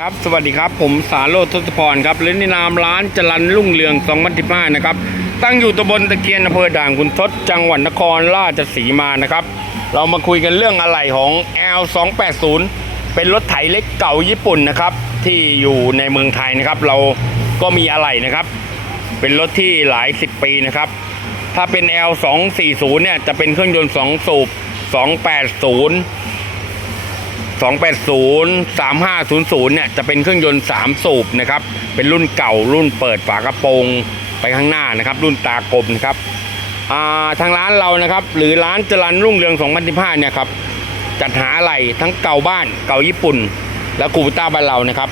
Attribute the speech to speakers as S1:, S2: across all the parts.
S1: ครับสวัสดีครับผมสารโรจน์ทศพรครับและในนามร้านจรันรุ่งเรือง2015นะครับตั้งอยู่ตำบลตะเคียนอำเภอด่านคุณทศจังหวัดนครราชสีมานะครับเรามาคุยกันเรื่องอะไหล่ของ L280 เป็นรถไถเล็กเก่าญี่ปุ่นนะครับที่อยู่ในเมืองไทยนะครับ เราก็มีอะไหล่นะครับ เป็นรถที่หลายสิบปีนะครับ ถ้าเป็น L240 เนี่ยจะเป็นเครื่องยนต์2สูบ280 280 3500 เนี่ยจะเป็นเครื่องยนต์ 3 สูบนะครับ เป็นรุ่นเก่ารุ่นเปิดฝากระโปรงไปข้างหน้านะครับ รุ่นตากลมนะครับาทางร้านเรานะครับ หรือร้านจรันรุ่งเรือง2015เนี่ยครับจัดหาอะไรทั้งเก่าบ้านเก่าญี่ปุ่น และคูปต้าบ้านเรานะครับ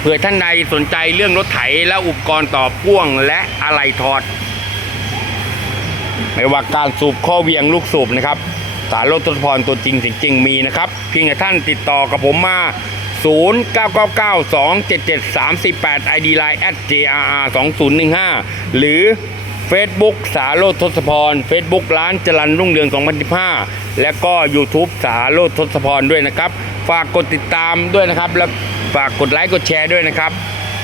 S1: เผื่อท่านใดสนใจเรื่องรถไถและอุปกรณ์ต่อพ่วงและอะไหล่ถอด ไม่ว่าการสูบข้อเวียงลูกสูบนะครับ สารรถทศพรตัวจริงจริงๆมีนะครับ เพียงแต่ท่านติดต่อกับผมมา 0999277348 ID Line at JRR 2015 หรือ Facebook สารโรจน์ทศพร Facebook ร้านจรันรุ่งเรือง 2015 และก็ YouTube สารโรทศพรด้วยนะครับ ฝากกดติดตามด้วยนะครับ และฝากกดไลค์กดแชร์ด้วยนะครับ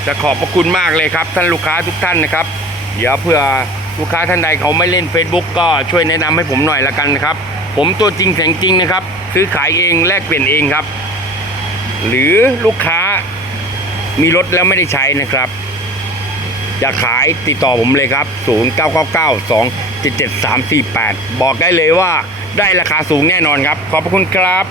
S1: จะขอบพระคุณมากเลยครับ ท่านลูกค้าทุกท่านนะครับ เดี๋ยวเพื่อลูกค้าท่านใดเขาไม่เล่น Facebook ก็ช่วยแนะนำให้ผมหน่อยละกันนะครับ ผมตัวจริงแสียงจริงนะครับ ซื้อขายเองแลกเปลี่ยนเองครับ หรือลูกค้ามีรถแล้วไม่ได้ใช้นะครับ อยากขายติดต่อผมเลยครับ 0999277348 บอกได้เลยว่าได้ราคาสูงแน่นอนครับ ขอบพระคุณครับ